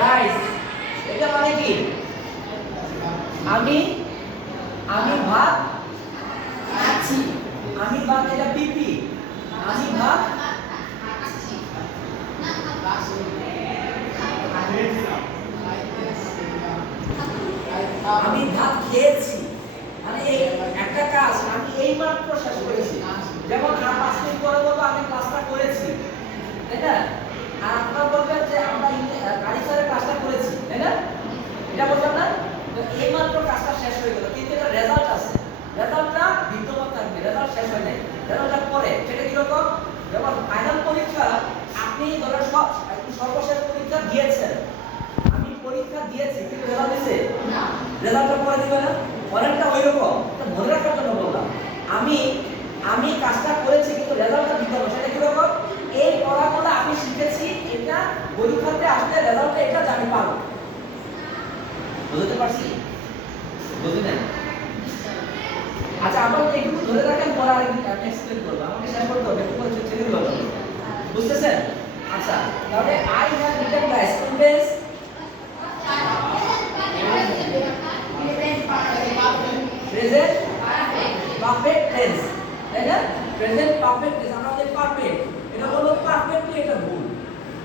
Rice. এটা মানে কি? আমি আমি ভাত খাচ্ছি। আমি ভাত, এটা পিপি। আমি ভাত আমি ভাত খেয়েছি। মানে এই একটা কাজ আমি এই মাত্র শেষ করেছি। যেমন আর 5 মিনিট পরে বলবো আমি ক্লাসটা করেছি, তাই না? আর আপনারা বলবেন যে আমরা কারিগরের ক্লাসটা করেছি, তাই না? এটা বললাম না? তো এই মাত্র কাজটা শেষ হয়ে গেল, কিন্তু এটা রেজাল্ট আছে। রেজাল্টটা বিদ্যমান থাকবে, রেজাল্ট শেষ হয় নাই। রেজাল্টটা পরে সেটা কিরকম? যেমন ফাইনাল পরীক্ষা আপনি ধরেন সর্বশেষ পরীক্ষা দিয়েছেন। আমি পরীক্ষা দিয়েছি কিন্তু রেজাল্ট দিয়েছে না, রেজাল্টটা পরে দিবে না? অনেকটা ওইরকম, এটা মনে রাখার জন্য বললাম। আমি আমি কাজটা করেছি কিন্তু রেজাল্টটা দিতে হবে, সেটা কিরকম? এই পড়াগুলো আমি শিখেছি, এটা পরীক্ষাতে আসলে রেজাল্টটা এটা জানি পাবো। বুঝতে পারছি? বুঝলেন? আচ্ছা, আমরা একটু ধরে রাখেন, পরে আমি এক্সপ্লেন করব। আমাকে শেষ করতে হবে, একটু পরে ছেড়ে দিতে হবে। বুঝতেছেন? আচ্ছা, তাহলে I have written the students present perfect tense, তাই না? প্রেজেন্ট পারফেক্ট টেন্স, আমরা বলি পারফেক্ট। এটা হলো পারফেক্টলি, এটা ভুল।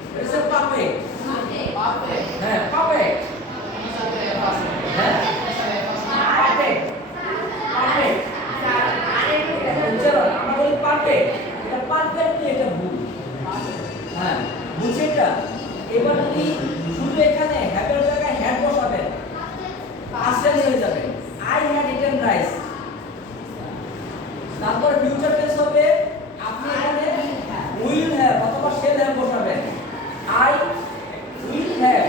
এটা হচ্ছে পারফেক্ট। পারফেক্ট, হ্যাঁ পারফেক্ট, হ্যাঁ পারফেক্ট, পারফেক্ট। চলো আমরা বলি পারফেক্ট, এটা পারফেক্টলি, এটা ভুল। হ্যাঁ, বুঝছেন এটা? এবার যদি শুধু এখানে হ্যাভের জায়গায় হ্যাড বসাবেন, পাস্ট টেন্স হয়ে যাবে। I had eaten rice. তারপর ফিউচার টেন্স হবে, আপনি এখানে উইল হ্যাভ অথবা শেল হ্যাভ বসাবেন। I will have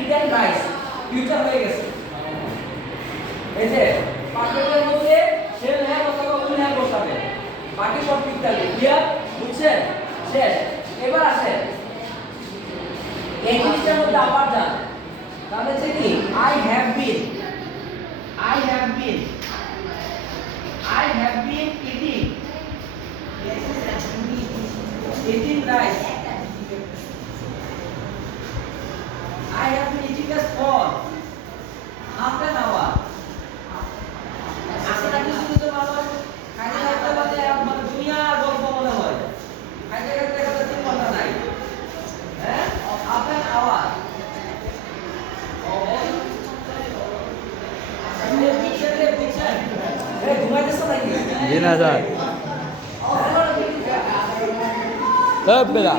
eaten rice, future হয়ে গেছে। এই যে পারফেক্টের মধ্যে শেল হ্যাভ অথবা উইল হ্যাভ বসাবেন, বাকি সব ঠিক থাকবে। ক্লিয়ার? বুঝছেন? শেষ। এবার আসেন এই জিনিসটার মধ্যে আবার যান। তাহলে হচ্ছে কি? I have been, I have been, I have been eating rice. I have been eating this for half an hour. আসলে কি শুধু মানুষ খাইতে খাইতে মানে দুনিয়ার গল্প মনে হয়, খাইতে খাইতে খাইতে 3 ঘন্টা নাই, হ্যাঁ half an hour. জি না স্যার। বেলা